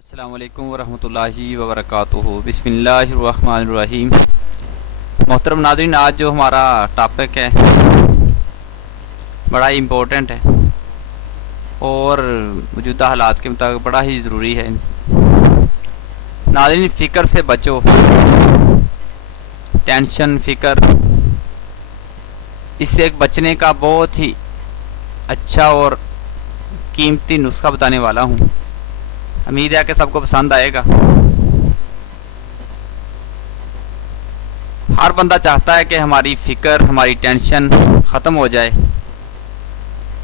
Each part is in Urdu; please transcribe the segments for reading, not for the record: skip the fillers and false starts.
السلام علیکم ورحمۃ اللہ وبرکاتہ۔ بسم اللہ الرحمن الرحیم۔ محترم ناظرین، آج جو ہمارا ٹاپک ہے بڑا ہی امپورٹنٹ ہے اور موجودہ حالات کے مطابق بڑا ہی ضروری ہے۔ ناظرین، فکر سے بچو، ٹینشن، فکر، اس سے ایک بچنے کا بہت ہی اچھا اور قیمتی نسخہ بتانے والا ہوں۔ امید ہے کہ سب کو پسند آئے گا۔ ہر بندہ چاہتا ہے کہ ہماری فکر، ہماری ٹینشن ختم ہو جائے۔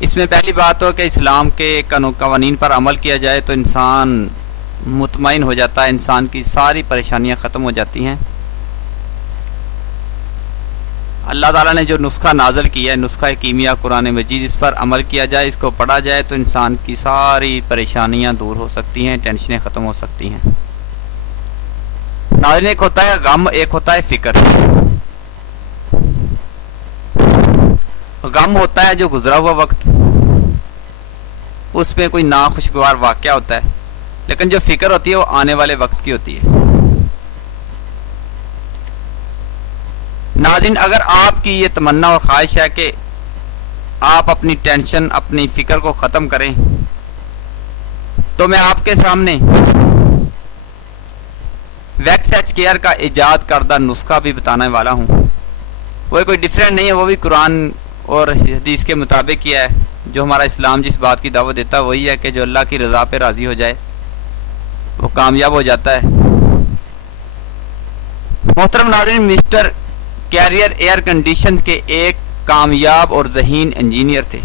اس میں پہلی بات ہو کہ اسلام کے قوانین پر عمل کیا جائے تو انسان مطمئن ہو جاتا ہے، انسان کی ساری پریشانیاں ختم ہو جاتی ہیں۔ اللہ تعالیٰ نے جو نسخہ نازل کیا ہے، نسخہ کیمیا قرآن مجید، اس پر عمل کیا جائے، اس کو پڑھا جائے تو انسان کی ساری پریشانیاں دور ہو سکتی ہیں، ٹینشنیں ختم ہو سکتی ہیں۔ ناظرین، ایک ہوتا ہے غم، ایک ہوتا ہے فکر۔ غم ہوتا ہے جو گزرا ہوا وقت، اس میں کوئی ناخوشگوار واقعہ ہوتا ہے، لیکن جو فکر ہوتی ہے وہ آنے والے وقت کی ہوتی ہے۔ ناظرین، اگر آپ کی یہ تمنا اور خواہش ہے کہ آپ اپنی ٹینشن، اپنی فکر کو ختم کریں، تو میں آپ کے سامنے ویکس ایچ کیئر کا ایجاد کردہ نسخہ بھی بتانے والا ہوں۔ وہ کوئی ڈیفرنٹ نہیں ہے، وہ بھی قرآن اور حدیث کے مطابق ہی ہے۔ جو ہمارا اسلام جس بات کی دعوت دیتا ہے وہی ہے کہ جو اللہ کی رضا پہ راضی ہو جائے وہ کامیاب ہو جاتا ہے۔ محترم ناظرین، مسٹر کیریئر ایئر کنڈیشن کے ایک کامیاب اور ذہین انجینئر تھے۔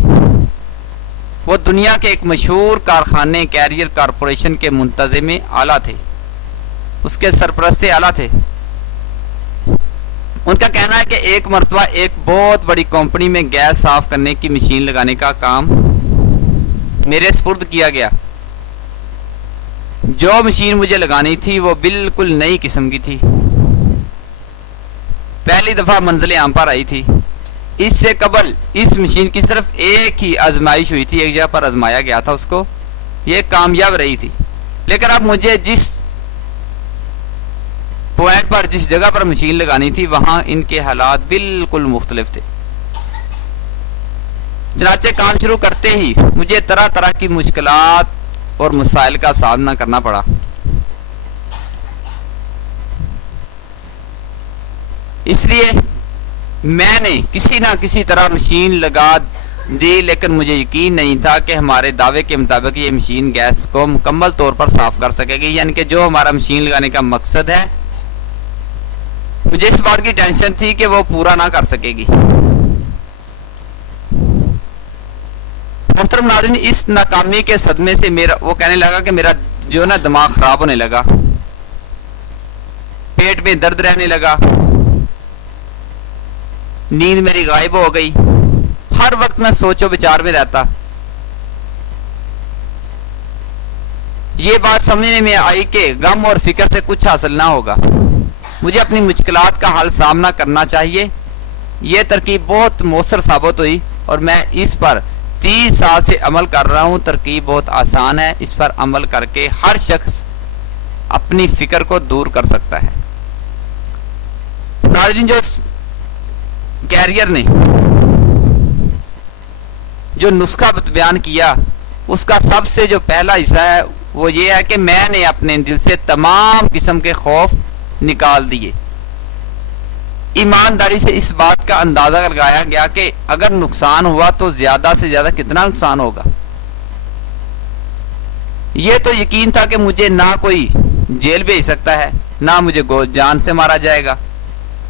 وہ دنیا کے ایک مشہور کارخانے کیریئر کارپوریشن کے منتظم اعلیٰ تھے، اس کے سرپرست اعلیٰ تھے۔ ان کا کہنا ہے کہ ایک مرتبہ ایک بہت بڑی کمپنی میں گیس صاف کرنے کی مشین لگانے کا کام میرے سپرد کیا گیا۔ جو مشین مجھے لگانی تھی وہ بالکل نئی قسم کی تھی، پہلی دفعہ منزل عام پر آئی تھی۔ اس سے قبل اس مشین کی صرف ایک ہی آزمائش ہوئی تھی، ایک جگہ پر آزمایا گیا تھا اس کو، یہ کامیاب رہی تھی۔ لیکن اب مجھے جس پوائنٹ پر، جس جگہ پر مشین لگانی تھی، وہاں ان کے حالات بالکل مختلف تھے۔ چنانچہ کام شروع کرتے ہی مجھے طرح طرح کی مشکلات اور مسائل کا سامنا کرنا پڑا۔ اس لیے میں نے کسی نہ کسی طرح مشین لگا دی، لیکن مجھے یقین نہیں تھا کہ ہمارے دعوے کے مطابق یہ مشین گیس کو مکمل طور پر صاف کر سکے گی، یعنی کہ جو ہمارا مشین لگانے کا مقصد ہے، مجھے اس بات کی ٹینشن تھی کہ وہ پورا نہ کر سکے گی۔ محترم ناظرین، اس ناکامی کے صدمے سے وہ کہنے لگا کہ میرا جو نا دماغ خراب ہونے لگا، پیٹ میں درد رہنے لگا، نیند میری غائب ہو گئی، ہر وقت میں سوچ و بچار میں رہتا۔ یہ بات سمجھنے میں آئی کہ غم اور فکر سے کچھ حاصل نہ ہوگا، مجھے اپنی مشکلات کا حل سامنا کرنا چاہیے۔ یہ ترکیب بہت مؤثر ثابت ہوئی اور میں اس پر 30 سال سے عمل کر رہا ہوں۔ ترکیب بہت آسان ہے، اس پر عمل کر کے ہر شخص اپنی فکر کو دور کر سکتا ہے۔ ناظرین، جو کیریئر نے جو نسخہ بیان کیا، اس کا سب سے جو پہلا حصہ ہے وہ یہ ہے کہ میں نے اپنے دل سے تمام قسم کے خوف نکال دیے۔ ایمانداری سے اس بات کا اندازہ لگایا گیا کہ اگر نقصان ہوا تو زیادہ سے زیادہ کتنا نقصان ہوگا۔ یہ تو یقین تھا کہ مجھے نہ کوئی جیل بھیج سکتا ہے، نہ مجھے جان سے مارا جائے گا۔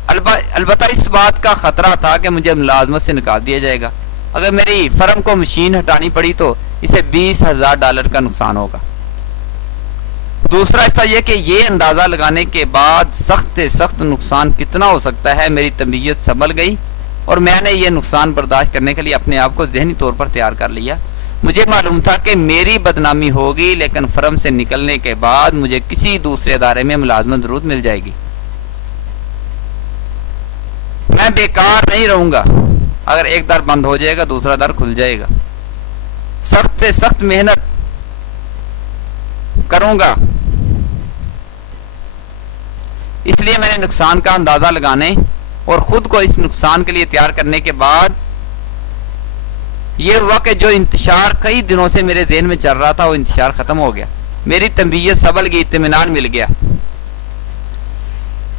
البتہ اس بات کا خطرہ تھا کہ مجھے ملازمت سے نکال دیا جائے گا۔ اگر میری فرم کو مشین ہٹانی پڑی تو اسے $20,000 کا نقصان ہوگا۔ دوسرا حصہ یہ کہ یہ اندازہ لگانے کے بعد سخت سے سخت نقصان کتنا ہو سکتا ہے، میری طبیعت سنبھل گئی اور میں نے یہ نقصان برداشت کرنے کے لیے اپنے آپ کو ذہنی طور پر تیار کر لیا۔ مجھے معلوم تھا کہ میری بدنامی ہوگی، لیکن فرم سے نکلنے کے بعد مجھے کسی دوسرے ادارے میں ملازمت ضرور مل جائے گی۔ میں بیکار نہیں رہوں گا، اگر ایک در بند ہو جائے گا دوسرا در کھل جائے گا۔ سخت سے سخت محنت کروں گا. اس لیے میں نے نقصان کا اندازہ لگانے اور خود کو اس نقصان کے لیے تیار کرنے کے بعد یہ ہوا کہ جو انتشار کئی دنوں سے میرے ذہن میں چل رہا تھا وہ انتشار ختم ہو گیا. میری طبیعت سنبھل گئی, اطمینان مل گیا.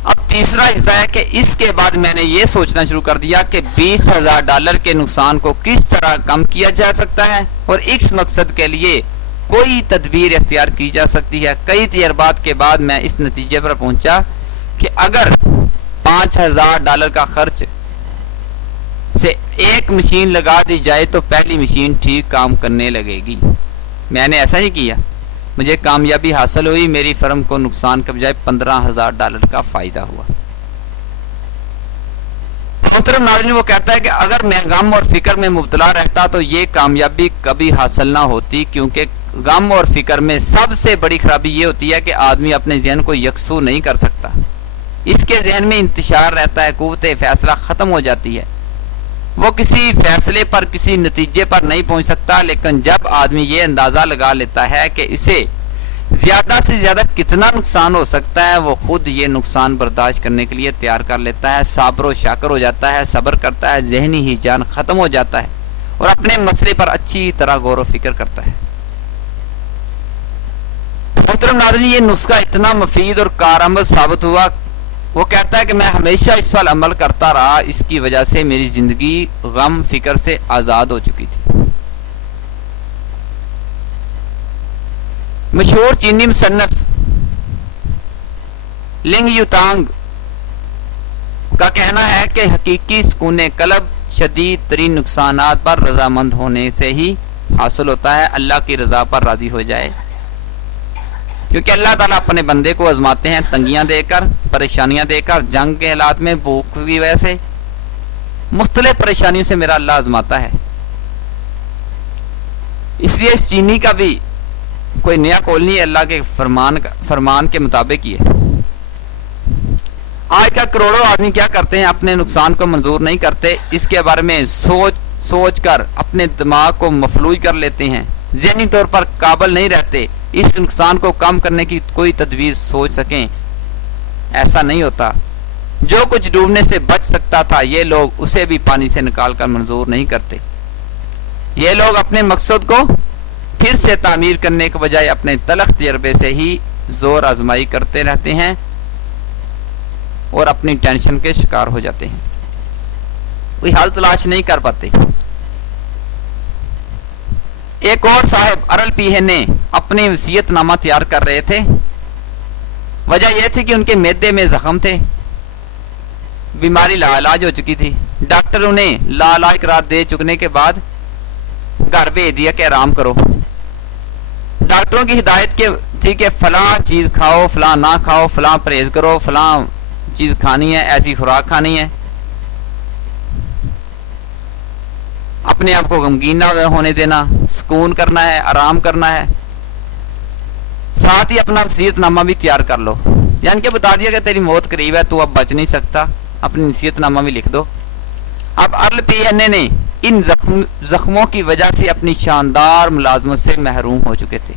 اب تیسرا حصہ ہے کہ اس کے بعد میں نے یہ سوچنا شروع کر دیا کہ $20,000 کے نقصان کو کس طرح کم کیا جا سکتا ہے اور اس مقصد کے لیے کوئی تدبیر اختیار کی جا سکتی ہے. کئی تجربات کے بعد میں اس نتیجے پر پہنچا کہ اگر $5,000 کا خرچ سے ایک مشین لگا دی جائے تو پہلی مشین ٹھیک کام کرنے لگے گی. میں نے ایسا ہی کیا, مجھے کامیابی حاصل ہوئی. میری فرم کو نقصان کے بجائے $15,000 کا فائدہ ہوا. محترم ناظرین, وہ کہتا ہے کہ اگر میں غم اور فکر میں مبتلا رہتا تو یہ کامیابی کبھی حاصل نہ ہوتی, کیونکہ غم اور فکر میں سب سے بڑی خرابی یہ ہوتی ہے کہ آدمی اپنے ذہن کو یکسو نہیں کر سکتا. اس کے ذہن میں انتشار رہتا ہے, قوت فیصلہ ختم ہو جاتی ہے. وہ کسی فیصلے پر, کسی نتیجے پر نہیں پہنچ سکتا. لیکن جب آدمی یہ اندازہ لگا لیتا ہے کہ اسے زیادہ سے زیادہ کتنا نقصان ہو سکتا ہے, وہ خود یہ نقصان برداشت کرنے کے لیے تیار کر لیتا ہے, صابر و شاکر ہو جاتا ہے, صبر کرتا ہے, ذہنی ہیجان ختم ہو جاتا ہے اور اپنے مسئلے پر اچھی طرح غور و فکر کرتا ہے. محترم ناظرین, یہ نسخہ اتنا مفید اور کارآمد ثابت ہوا. وہ کہتا ہے کہ میں ہمیشہ اس پر عمل کرتا رہا. اس کی وجہ سے میری زندگی غم فکر سے آزاد ہو چکی تھی. مشہور چینی مصنف لنگ یوتانگ کا کہنا ہے کہ حقیقی سکون قلب شدید ترین نقصانات پر رضامند ہونے سے ہی حاصل ہوتا ہے. اللہ کی رضا پر راضی ہو جائے, کیونکہ اللہ تعالیٰ اپنے بندے کو آزماتے ہیں تنگیاں دے کر, پریشانیاں دے کر. جنگ کے حالات میں, بھوک کی وجہ سے, مختلف پریشانیوں سے میرا اللہ آزماتا ہے. اس لیے اس چینی کا بھی کوئی نیا قول نہیں ہے, اللہ کے فرمان کے مطابق ہی ہے. آج کل کروڑوں آدمی کیا کرتے ہیں, اپنے نقصان کو منظور نہیں کرتے, اس کے بارے میں سوچ کر اپنے دماغ کو مفلوج کر لیتے ہیں, ذہنی طور پر قابل نہیں رہتے اس نقصان کو کم کرنے کی کوئی تدبیر سوچ سکیں. ایسا نہیں ہوتا. جو کچھ ڈوبنے سے بچ سکتا تھا یہ لوگ اسے بھی پانی سے نکال کر منظور نہیں کرتے. یہ لوگ اپنے مقصد کو پھر سے تعمیر کرنے کے بجائے اپنے تلخ تجربے سے ہی زور آزمائی کرتے رہتے ہیں اور اپنی ٹینشن کے شکار ہو جاتے ہیں, کوئی حل تلاش نہیں کر پاتے. ایک اور صاحب ارل پیہے نے اپنی وصیت نامہ تیار کر رہے تھے. وجہ یہ تھی کہ ان کے معدے میں زخم تھے, بیماری لاعلاج ہو چکی تھی. ڈاکٹر انہیں لاعلاج قرار دے چکنے کے بعد گھر بھیج دیا کہ آرام کرو. ڈاکٹروں کی ہدایت تھی کہ فلاں چیز کھاؤ, فلاں نہ کھاؤ, فلاں پرہیز کرو, فلاں چیز کھانی ہے, ایسی خوراک کھانی ہے, اپنے آپ کو غمگین نہ ہونے دینا, سکون کرنا ہے, آرام کرنا ہے. ساتھ ہی اپنا وصیت نامہ بھی تیار کر لو, یعنی کہ بتا دیا کہ تیری موت قریب ہے, تو اب بچ نہیں سکتا, اپنی وصیت نامہ بھی لکھ دو. اب ارل پی این اے نے ان زخموں کی وجہ سے اپنی شاندار ملازمت سے محروم ہو چکے تھے.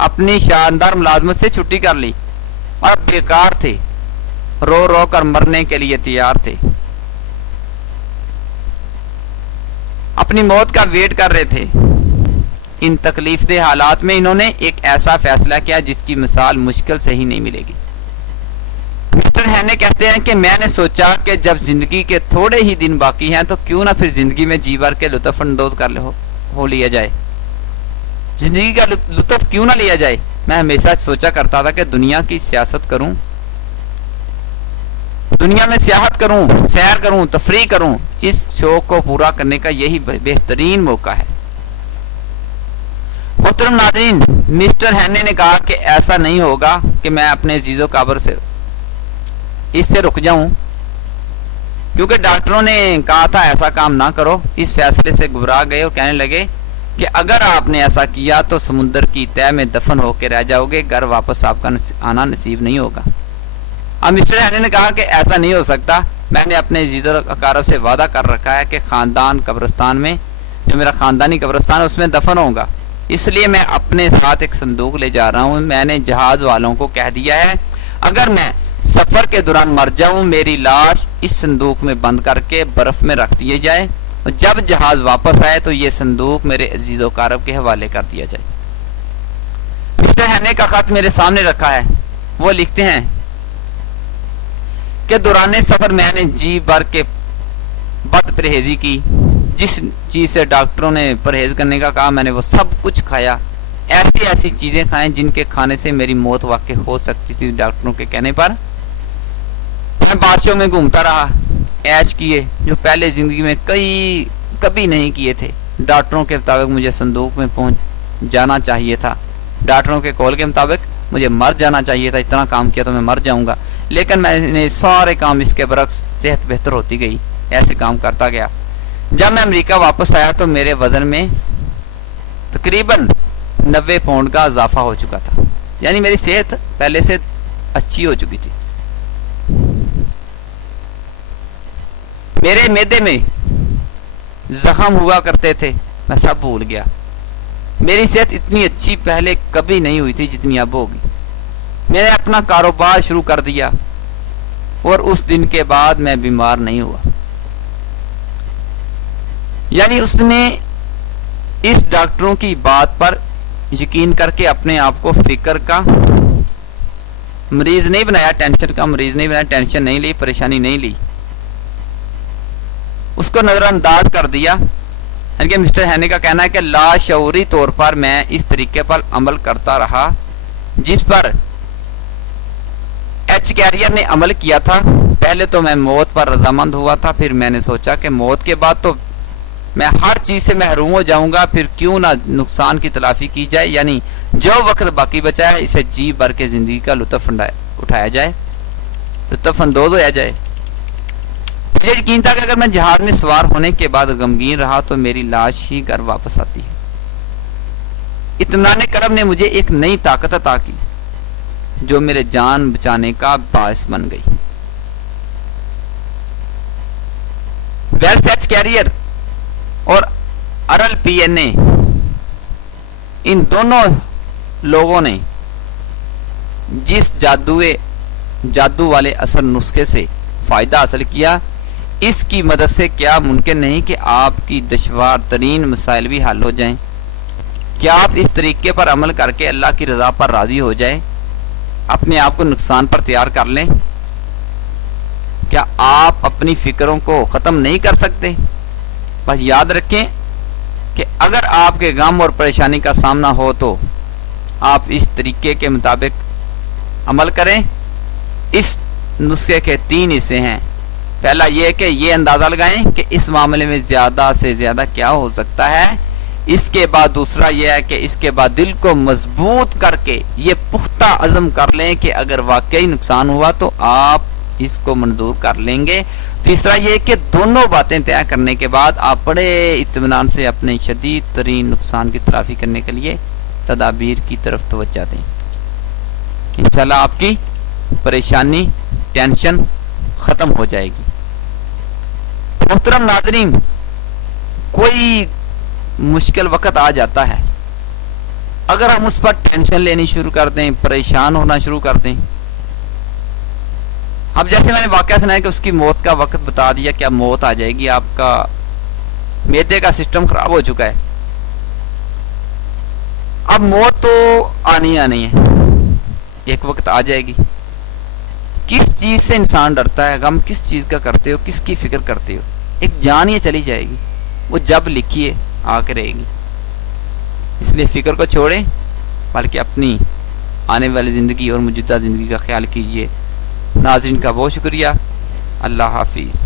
اپنی شاندار ملازمت سے چھٹی کر لی اور بیکار تھے, رو رو کر مرنے کے لیے تیار تھے, اپنی موت کا ویٹ کر رہے تھے. ان تکلیف دہ حالات میں انہوں نے ایک ایسا فیصلہ کیا جس کی مثال مشکل سے ہی نہیں ملے گی. مسٹر ہینے کہتے ہیں کہ میں نے سوچا کہ جب زندگی کے تھوڑے ہی دن باقی ہیں تو کیوں نہ پھر زندگی میں جی بھر کے لطف اندوز ہو لیا جائے, زندگی کا لطف کیوں نہ لیا جائے. میں ہمیشہ سوچا کرتا تھا کہ دنیا کی سیاست کروں, دنیا میں سیاحت کروں, سیر کروں, تفریح کروں. اس شوق کو پورا کرنے کا یہی بہترین موقع ہے. محترم ناظرین, مسٹر ہینے نے کہا کہ ایسا نہیں ہوگا کہ میں اپنے عزیز و قابر سے اس سے رک جاؤں, کیونکہ ڈاکٹروں نے کہا تھا ایسا کام نہ کرو. اس فیصلے سے گھبرا گئے اور کہنے لگے کہ اگر آپ نے ایسا کیا تو سمندر کی تہہ میں دفن ہو کے رہ جاؤ گے, گھر واپس آپ کا آنا نصیب نہیں ہوگا. اب مسٹر ہینے نے کہا کہ ایسا نہیں ہو سکتا, میں نے اپنے عزیز و اقارب سے وعدہ کر رکھا ہے کہ خاندان قبرستان میں, جو میرا خاندانی قبرستان ہے, اس میں دفن ہوگا. اس لیے میں اپنے ساتھ ایک صندوق لے جا رہا ہوں. میں نے جہاز والوں کو کہہ دیا ہے اگر میں سفر کے دوران مر جاؤں میری لاش اس صندوق میں بند کر کے برف میں رکھ دیے جائے اور جب جہاز واپس آئے تو یہ صندوق میرے عزیز و اقارب کے حوالے کر دیا جائے. مسٹر ہینے کا خط میرے سامنے رکھا ہے. وہ لکھتے ہیں کہ دوران سفر میں نے جی بھر کے بد پرہیزی کی. جس چیز سے ڈاکٹروں نے پرہیز کرنے کا کہا میں نے وہ سب کچھ کھایا. ایسی چیزیں کھائیں جن کے کھانے سے میری موت واقع ہو سکتی تھی. ڈاکٹروں کے کہنے پر میں بارشوں میں گھومتا رہا. عیش کیے جو پہلے زندگی میں کبھی نہیں کیے تھے. ڈاکٹروں کے مطابق مجھے صندوق میں پہنچ جانا چاہیے تھا. ڈاکٹروں کے قول کے مطابق مجھے مر جانا چاہیے تھا. اتنا کام کیا تو میں مر جاؤں گا. لیکن میں نے سارے کام اس کے برعکس صحت بہتر ہوتی گئی. ایسے کام کرتا گیا. جب میں امریکہ واپس آیا تو میرے وزن میں تقریباً 90 پاؤنڈ کا اضافہ ہو چکا تھا. یعنی میری صحت پہلے سے اچھی ہو چکی تھی. میرے معدے میں زخم ہوا کرتے تھے میں سب بھول گیا. میری صحت اتنی اچھی پہلے کبھی نہیں ہوئی تھی جتنی اب ہوگی. میں نے اپنا کاروبار شروع کر دیا اور اس دن کے بعد میں بیمار نہیں ہوا. یعنی اس نے اس ڈاکٹروں کی بات پر یقین کر کے اپنے آپ کو فکر کا مریض نہیں بنایا, ٹینشن کا مریض نہیں بنایا. ٹینشن نہیں لی, پریشانی نہیں لی, اس کو نظر انداز کر دیا. یعنی کہ مسٹر ہینی کا کہنا ہے کہ لاشعوری طور پر میں اس طریقے پر عمل کرتا رہا جس پر ایچ کیریئر نے عمل کیا تھا. پہلے تو میں موت پر رضامند ہوا تھا, پھر میں نے سوچا کہ موت کے بعد تو میں ہر چیز سے محروم ہو جاؤں گا, پھر کیوں نہ نقصان کی تلافی کی جائے. یعنی جو وقت باقی بچا ہے اسے جی بھر کے زندگی کا لطف اٹھایا جائے, لطف اندوز ہوا جائے. مجھے یقین تھا کہ اگر میں جہاز میں سوار ہونے کے بعد غمگین رہا تو میری لاش ہی گھر واپس آتی ہے. اطمینان قلب نے مجھے ایک نئی طاقت عطا کی جو میرے جان بچانے کا باعث بن گئی. ویلس ایچ کیریئر اور ارل پی این اے, ان دونوں لوگوں نے جس جادو والے اثر نسخے سے فائدہ حاصل کیا اس کی مدد سے کیا ممکن نہیں کہ آپ کی دشوار ترین مسائل بھی حل ہو جائیں. کیا آپ اس طریقے پر عمل کر کے اللہ کی رضا پر راضی ہو جائیں, اپنے آپ کو نقصان پر تیار کر لیں. کیا آپ اپنی فکروں کو ختم نہیں کر سکتے؟ بس یاد رکھیں کہ اگر آپ کے غم اور پریشانی کا سامنا ہو تو آپ اس طریقے کے مطابق عمل کریں. اس نسخے کے 3 حصے ہیں. پہلا یہ کہ یہ اندازہ لگائیں کہ اس معاملے میں زیادہ سے زیادہ کیا ہو سکتا ہے. اس کے بعد دوسرا یہ ہے کہ اس کے بعد دل کو مضبوط کر کے یہ پختہ عزم کر لیں کہ اگر واقعی نقصان ہوا تو آپ اس کو منظور کر لیں گے. تیسرا یہ کہ دونوں باتیں طے کرنے کے بعد آپ بڑے اطمینان سے اپنے شدید ترین نقصان کی تلافی کرنے کے لیے تدابیر کی طرف توجہ دیں. انشاءاللہ آپ کی پریشانی ٹینشن ختم ہو جائے گی. محترم ناظرین, کوئی مشکل وقت آ جاتا ہے, اگر ہم اس پر ٹینشن لینی شروع کر دیں, پریشان ہونا شروع کر دیں. اب جیسے میں نے واقعہ سنایا کہ اس کی موت کا وقت بتا دیا کہ اب موت آ جائے گی, آپ کا معدے کا سسٹم خراب ہو چکا ہے, اب موت تو آنی ہے, ایک وقت آ جائے گی. کس چیز سے انسان ڈرتا ہے, غم کس چیز کا کرتے ہو, کس کی فکر کرتے ہو؟ ایک جان یہ چلی جائے گی, وہ جب لکھی ہے آ کے رہے گی. اس لیے فکر کو چھوڑیں بلکہ اپنی آنے والی زندگی اور موجودہ زندگی کا خیال کیجیے. ناظرین کا بہت شکریہ. اللہ حافظ.